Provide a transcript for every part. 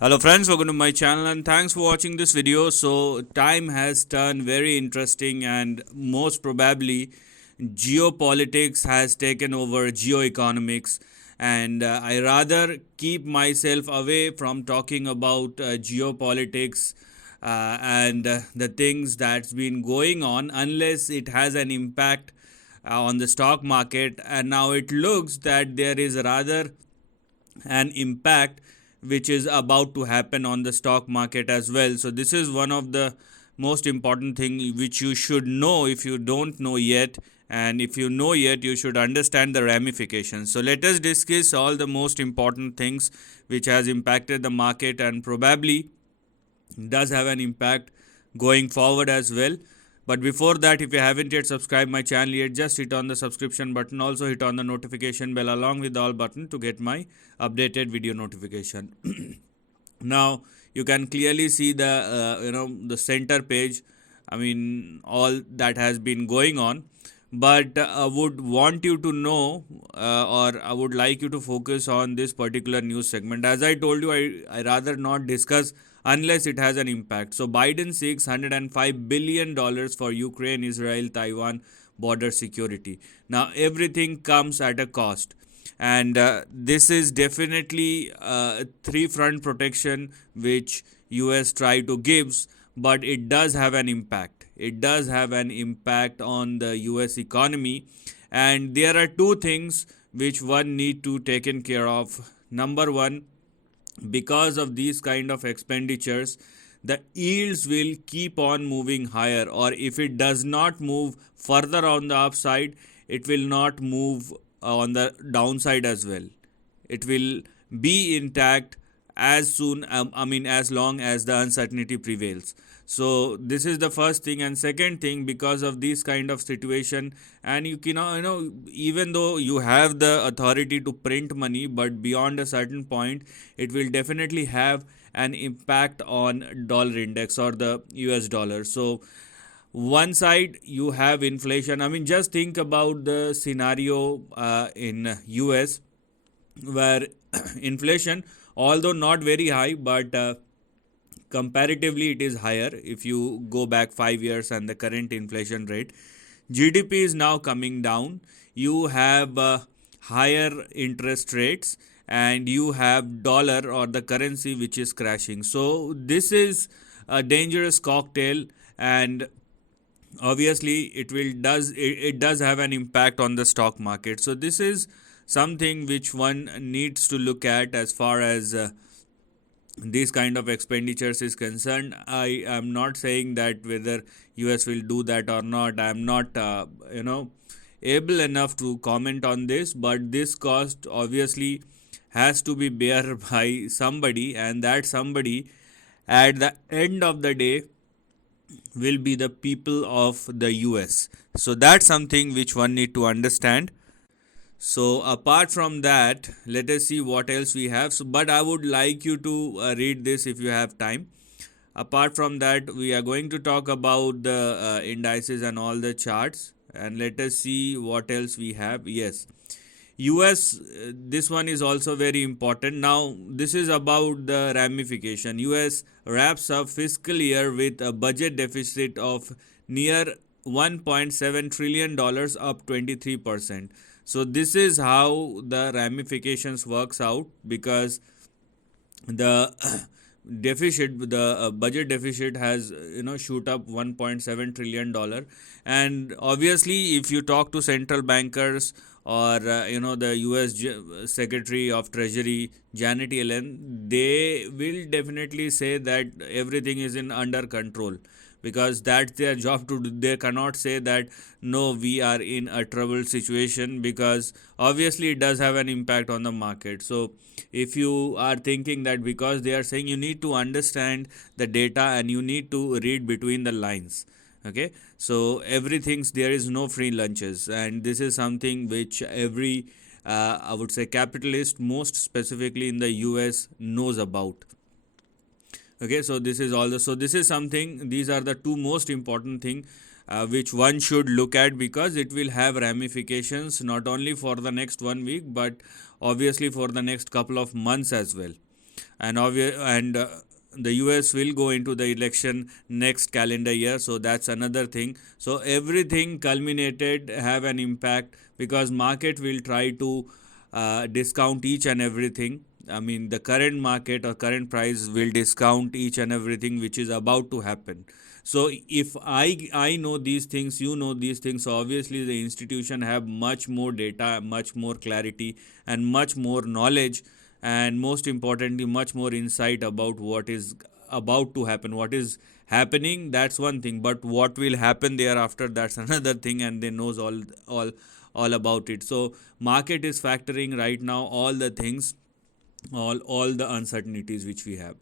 Hello friends, welcome to my channel and thanks for watching this video. So time has turned very interesting and most probably geopolitics has taken over geoeconomics, and I rather keep myself away from talking about geopolitics and the things that's been going on unless it has an impact on the stock market. And now it looks that there is rather an impact which is about to happen on the stock market as well. So this is one of the most important thing which you should know if you don't know yet, and if you know yet you should understand the ramifications. So let us discuss all the most important things which has impacted the market and probably does have an impact going forward as well. But before that, if you haven't yet subscribed my channel yet, just hit on the subscription button. Also hit on the notification bell along with the all button to get my updated video notification. Now you can clearly see the the center page. I mean all that has been going on, but I would want you to know or I would like you to focus on this particular news segment. As I told you, I rather not discuss unless it has an impact. So Biden seeks $105 billion for Ukraine, Israel, Taiwan border security. Now everything comes at a cost, and this is definitely three front protection which US try to gives, but it does have an impact. It does have an impact on the US economy, and there are two things which one need to taken care of. Number one, because of these kind of expenditures, the yields will keep on moving higher, or if it does not move further on the upside, it will not move on the downside as well. It will be intact as soon as long as the uncertainty prevails. So this is the first thing. And second thing, because of this kind of situation, and you can even though you have the authority to print money, but beyond a certain point it will definitely have an impact on dollar index or the US dollar. So one side you have inflation. I mean, just think about the scenario in US where inflation, although not very high, but comparatively it is higher if you go back 5 years and the current inflation rate. GDP is now coming down. You have higher interest rates, and you have dollar or the currency which is crashing. So this is a dangerous cocktail, and obviously it does have an impact on the stock market. So this is something which one needs to look at as far as these kind of expenditures is concerned. I am not saying that whether US will do that or not. I am not able enough to comment on this, but this cost obviously has to be bear by somebody, and that somebody at the end of the day will be the people of the US. So that's something which one need to understand. So apart from that, let us see what else we have. So, but I would like you to read this if you have time. Apart from that, we are going to talk about the indices and all the charts, and let us see what else we have. Yes, US, this one is also very important. Now this is about the ramification. US wraps up fiscal year with a budget deficit of near $1.7 trillion, up 23%. So this is how the ramifications works out, because the deficit, the budget deficit has shoot up $1.7 trillion. And obviously if you talk to central bankers or the US Secretary of Treasury Janet Yellen, they will definitely say that everything is in under control, because that's their job to do. They cannot say that no, we are in a troubled situation, because obviously it does have an impact on the market. So if you are thinking that, because they are saying, you need to understand the data and you need to read between the lines. Okay, so everything's, there is no free lunches, and this is something which every I would say capitalist, most specifically in the US, knows about. Okay, so this is all so this is something, these are the two most important thing which one should look at, because it will have ramifications not only for the next 1 week but obviously for the next couple of months as well. and the US will go into the election next calendar year, so that's another thing. So everything culminated have an impact because market will try to discount each and everything. I mean, the current market or current price will discount each and everything which is about to happen. So if I know these things, you know these things, so obviously the institution have much more data, much more clarity, and much more knowledge, and most importantly much more insight about what is about to happen. What is happening, that's one thing, but what will happen thereafter, that's another thing, and they knows all about it. So market is factoring right now all the things, all the uncertainties which we have.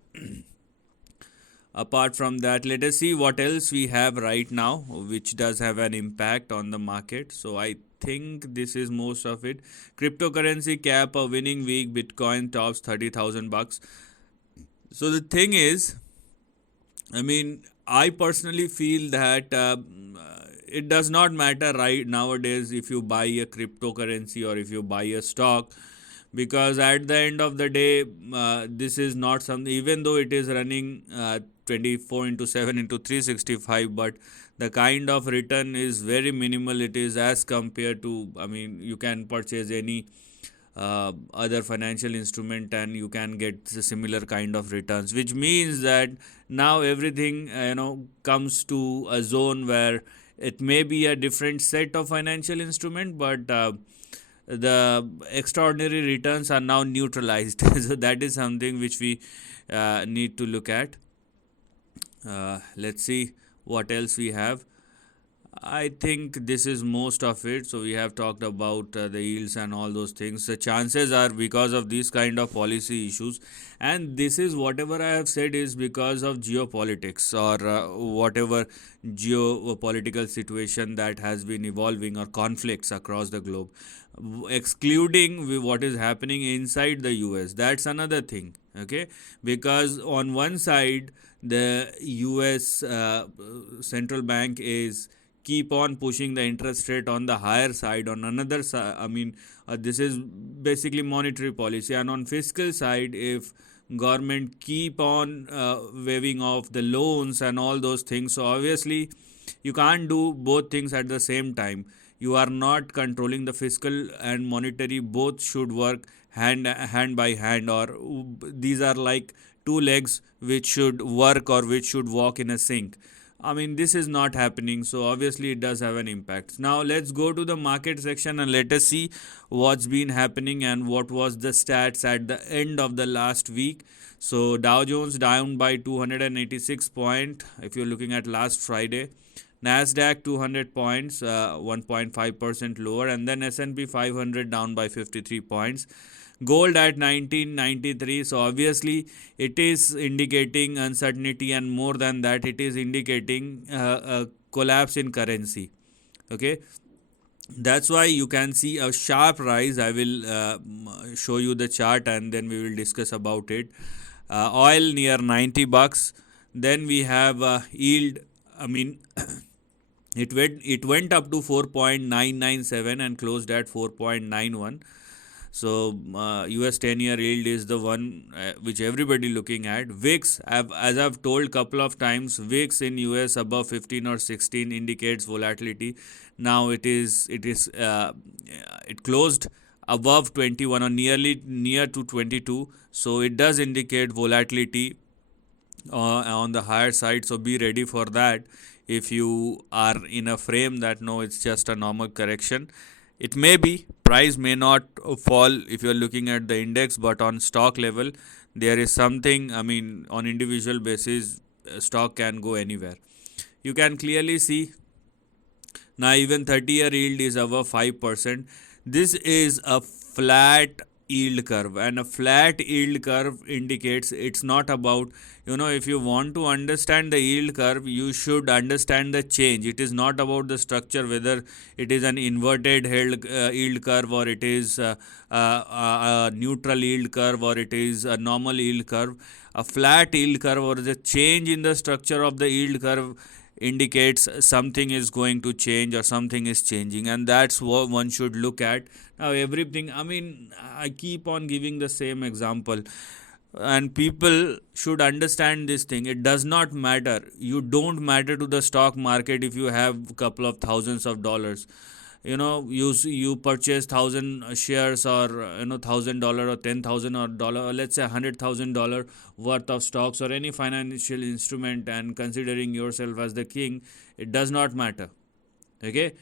Apart from that, let us see what else we have right now which does have an impact on the market. So I think this is most of it. Cryptocurrency cap a winning week, Bitcoin tops 30,000 bucks. So the thing is, I mean, I personally feel that it does not matter right nowadays if you buy a cryptocurrency or if you buy a stock, because at the end of the day, this is not something, even though it is running 24 into 7 into 365, but the kind of return is very minimal. It is as compared to, I mean, you can purchase any other financial instrument and you can get the similar kind of returns, which means that now everything comes to a zone where it may be a different set of financial instrument, but the extraordinary returns are now neutralized. So that is something which we need to look at. Let's see what else we have. I think this is most of it. So we have talked about the yields and all those things. The chances are because of these kind of policy issues, and this is whatever I have said is because of geopolitics or whatever geopolitical situation that has been evolving or conflicts across the globe, excluding what is happening inside the US. That's another thing. Okay, because on one side the US central bank is keep on pushing the interest rate on the higher side. On another side, I mean, this is basically monetary policy, and on fiscal side, if government keep on waiving off the loans and all those things, so obviously you can't do both things at the same time. You are not controlling the fiscal and monetary, both should work hand by hand, or these are like two legs which should work or which should walk in a sync. I mean, this is not happening, so obviously it does have an impact. Now let's go to the market section and let us see what's been happening and what was the stats at the end of the last week. So Dow Jones down by 286 points if you're looking at last Friday. NASDAQ 200 points, 1.5% lower, and then S&P 500 down by 53 points. Gold at 1993, so obviously it is indicating uncertainty, and more than that, it is indicating a collapse in currency. Okay, that's why you can see a sharp rise. I will show you the chart and then we will discuss about it. Oil near 90 bucks. Then we have yield. I mean, it went up to 4.997 and closed at 4.91. So US 10-year yield is the one which everybody looking at. VIX, as I've told couple of times, VIX in US above 15 or 16 indicates volatility. Now it closed above 21 or near to 22. So it does indicate volatility on the higher side. So be ready for that if you are in a frame that no, it's just a normal correction. It may be, price may not fall if you're looking at the index, but on stock level, there is something, I mean, on individual basis, stock can go anywhere. You can clearly see, now even 30-year yield is above 5%. This is a flat yield curve, and a flat yield curve indicates it's not about, if you want to understand the yield curve, you should understand the change. It is not about the structure, whether it is an inverted yield curve or it is a neutral yield curve or it is a normal yield curve. A flat yield curve or the change in the structure of the yield curve indicates something is going to change or something is changing, and that's what one should look at. Now everything, I mean, I keep on giving the same example. and people should understand this thing. It does not matter. You don't matter to the stock market if you have a couple of thousands of dollars. You purchase 1,000 shares, or $1,000 or 10,000 or dollar, or let's say $100,000 worth of stocks or any financial instrument, and considering yourself as the king, it does not matter. Okay,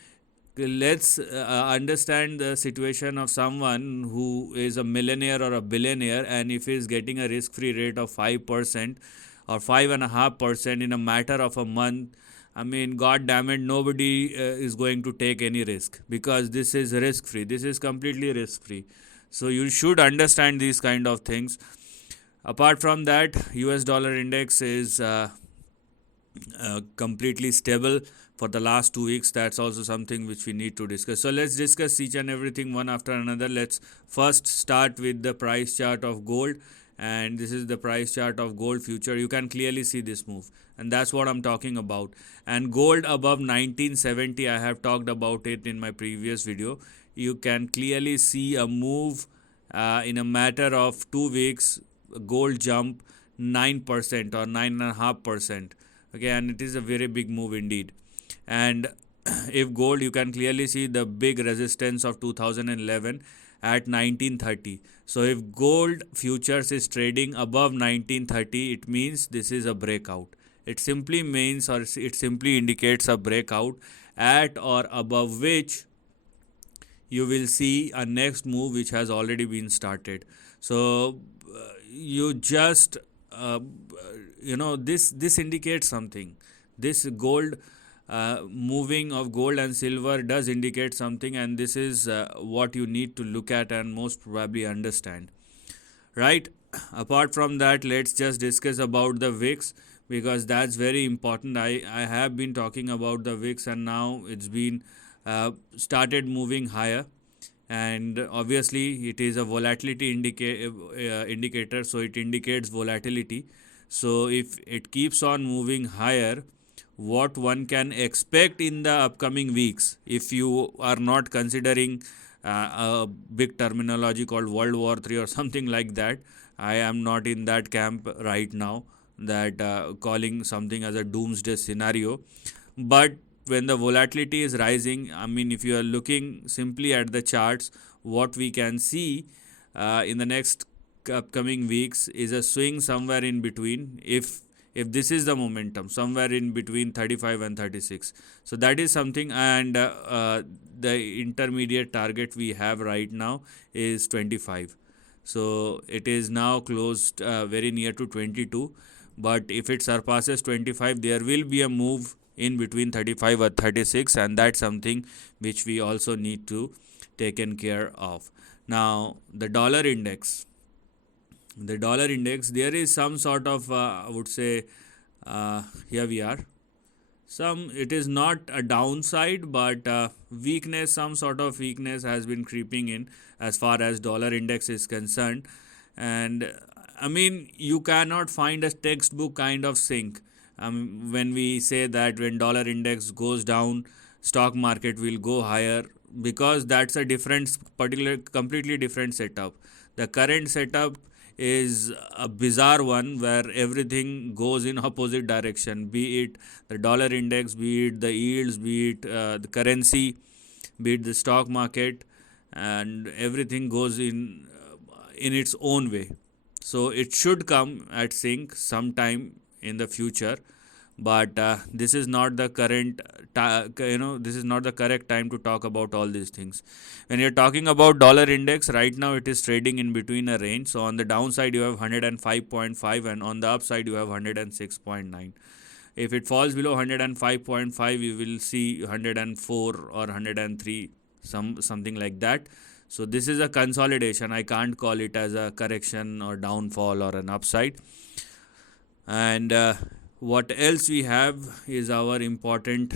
let's understand the situation of someone who is a millionaire or a billionaire, and if he is getting a risk-free rate of 5% or 5.5% in a matter of a month, I mean, god damn it, nobody is going to take any risk, because this is risk-free. This is completely risk-free. So you should understand these kind of things. Apart from that, US dollar index is completely stable for the last 2 weeks. That's also something which we need to discuss. So let's discuss each and everything one after another. Let's first start with the price chart of gold, and this is the price chart of gold future. You can clearly see this move, and that's what I'm talking about. And gold above 1970, I have talked about it in my previous video. You can clearly see a move in a matter of 2 weeks. Gold jump 9% or 9.5%. Okay, and it is a very big move indeed. And if gold, you can clearly see the big resistance of 2011 at 1930. So if gold futures is trading above 1930, it means this is a breakout. It simply means, or it simply indicates a breakout at or above which you will see a next move which has already been started. So you just this indicates something. This gold moving of gold and silver does indicate something, and this is what you need to look at and most probably understand, right? Apart from that, let's just discuss about the VIX, because that's very important. I have been talking about the VIX, and now it's been started moving higher, and obviously it is a volatility indicator, so it indicates volatility. So if it keeps on moving higher, what one can expect in the upcoming weeks, if you are not considering a big terminology called World War III or something like that. I am not in that camp right now, that calling something as a doomsday scenario. But when the volatility is rising, I mean, if you are looking simply at the charts, what we can see in the next upcoming weeks is a swing somewhere in between. If this is the momentum, somewhere in between 35 and 36. So that is something, and the intermediate target we have right now is 25. So it is now closed very near to 22. But if it surpasses 25, there will be a move in between 35 or 36, and that's something which we also need to taken care of. Now, the dollar index. There is some sort of I would say here we are. It is not a downside, but weakness, some sort of weakness has been creeping in as far as dollar index is concerned. And I mean, you cannot find a textbook kind of sync. When we say that when dollar index goes down, stock market will go higher, because that's a completely different setup. The current setup is a bizarre one where everything goes in opposite direction, be it the dollar index, be it the yields, be it the currency, be it the stock market, and everything goes in its own way. So it should come at sync sometime in the future, but this is not the this is not the correct time to talk about all these things. When you're talking about dollar index, right now it is trading in between a range. So on the downside you have 105.5, and on the upside you have 106.9. If it falls below 105.5, you will see 104 or 103, something like that. So this is a consolidation. I can't call it as a correction or downfall or an upside. And what else we have is our important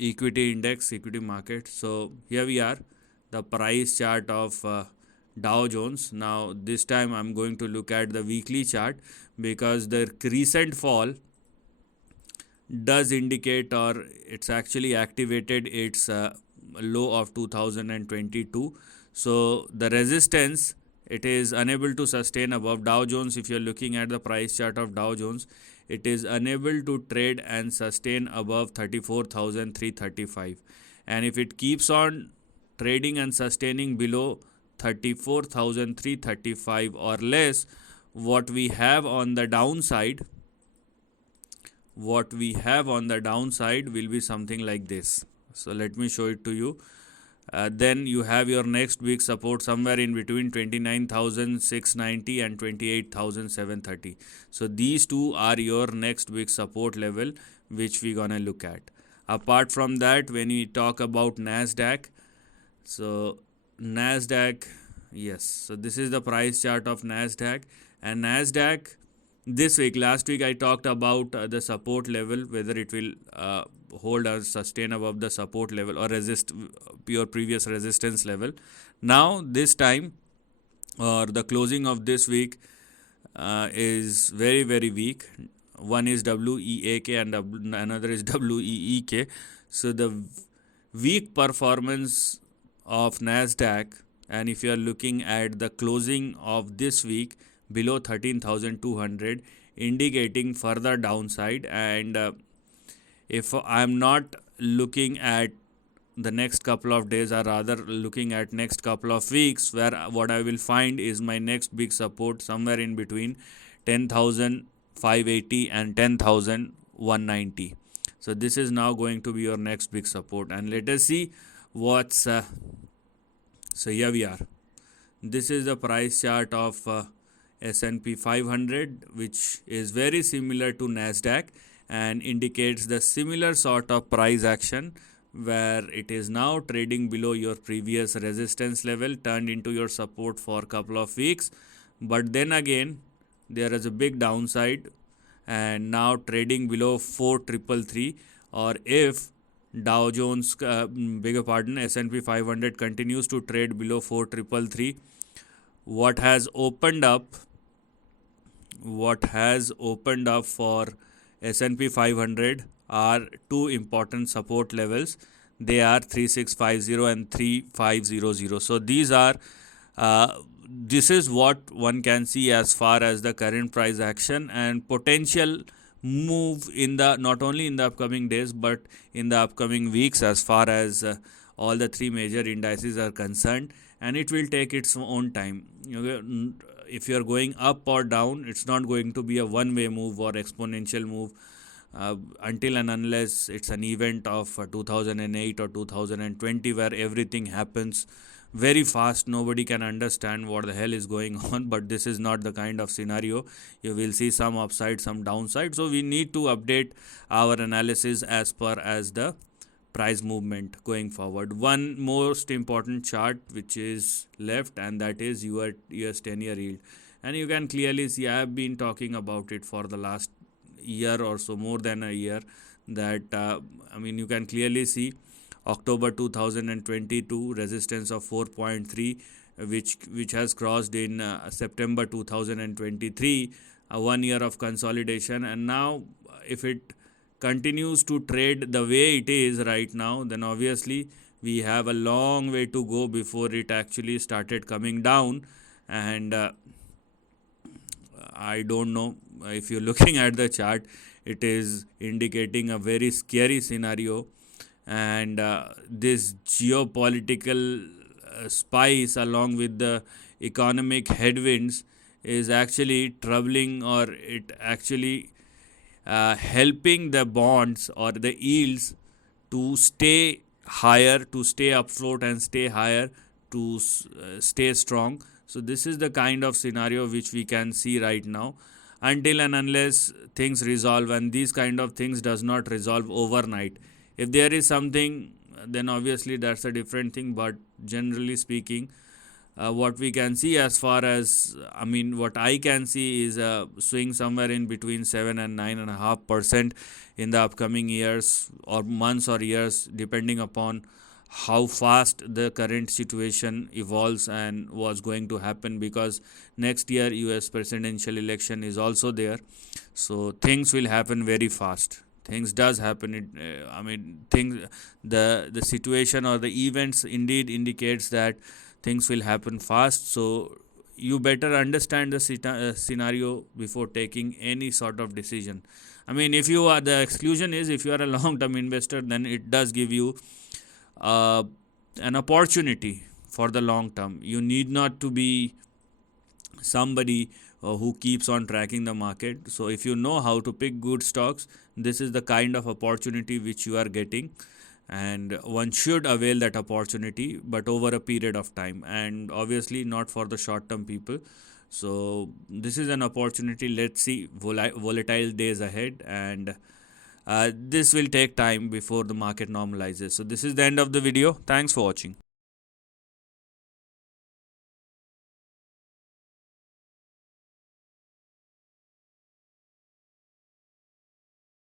equity index, equity market. So here we are, the price chart of Dow Jones. Now this time I'm going to look at the weekly chart, because the recent fall does indicate, or it's actually activated its low of 2022. So the resistance it is unable to sustain above. Dow Jones, if you're looking at the price chart of Dow Jones, it is unable to trade and sustain above 34,335. And if it keeps on trading and sustaining below 34,335 or less, what we have on the downside will be something like this. So let me show it to you. Then you have your next big support somewhere in between 29,690 and 28,730. So these two are your next big support level which we're gonna look at. Apart from that, when we talk about NASDAQ, so NASDAQ, yes, so this is the price chart of NASDAQ. And NASDAQ this week, last week I talked about the support level, whether it will hold or sustain above the support level or resist your previous resistance level. Now this time, or the closing of this week is very weak. One is WEAK and another is WEEK. So the weak performance of NASDAQ, and if you are looking at the closing of this week below 13,200, indicating further downside. And if I am not looking at the next couple of days, or rather looking at next couple of weeks, where what I will find is my next big support somewhere in between 10,580 and 10,190. So this is now going to be your next big support. And let us see what's so here we are. This is the price chart of S&P 500, which is very similar to NASDAQ and indicates the similar sort of price action, where it is now trading below your previous resistance level, turned into your support for a couple of weeks. But then again, there is a big downside and now trading below 4,333, or if Dow Jones, S&P 500 continues to trade below 4,333, what has opened up for S&P 500 are two important support levels. They are 3650 and 3500. So these are this is what one can see as far as the current price action and potential move in the, not only in the upcoming days but in the upcoming weeks, as far as all the three major indices are concerned. And it will take its own time. If you are going up or down, it's not going to be a one-way move or exponential move until and unless it's an event of 2008 or 2020, where everything happens very fast. Nobody can understand what the hell is going on, but this is not the kind of scenario. You will see some upside, some downside. So we need to update our analysis as per as the price movement going forward. One most important chart which is left, and that is your US 10-year yield. And you can clearly see, I have been talking about it for the last year or so, more than a year, that you can clearly see October 2022 resistance of 4.3, which has crossed in September 2023, 1 year of consolidation. And now if it continues to trade the way it is right now, then obviously we have a long way to go before it actually started coming down. And I don't know, if you're looking at the chart, it is indicating a very scary scenario. And this geopolitical spice, along with the economic headwinds, is actually troubling, or it actually helping the bonds or the yields to stay higher, to stay afloat and stay higher, to stay strong. So this is the kind of scenario which we can see right now, until and unless things resolve. And these kind of things does not resolve overnight. If there is something, then obviously that's a different thing. But generally speaking, what we can see, as far as what I can see, is a swing somewhere in between 7 and 9.5% in the upcoming years or months or years, depending upon how fast the current situation evolves and what's going to happen, because next year US presidential election is also there. So things will happen very fast. Things does happen. The situation or the events indeed indicates that things will happen fast. So you better understand the scenario before taking any sort of decision. I mean, if you are, the exclusion is, if you are a long term investor, then it does give you uh, an opportunity for the long term. You need not to be somebody who keeps on tracking the market. So if you know how to pick good stocks, this is the kind of opportunity which you are getting, and one should avail that opportunity, but over a period of time, and obviously not for the short term people. So this is an opportunity. Let's see volatile days ahead, and this will take time before the market normalizes. So this is the end of the video. Thanks for watching.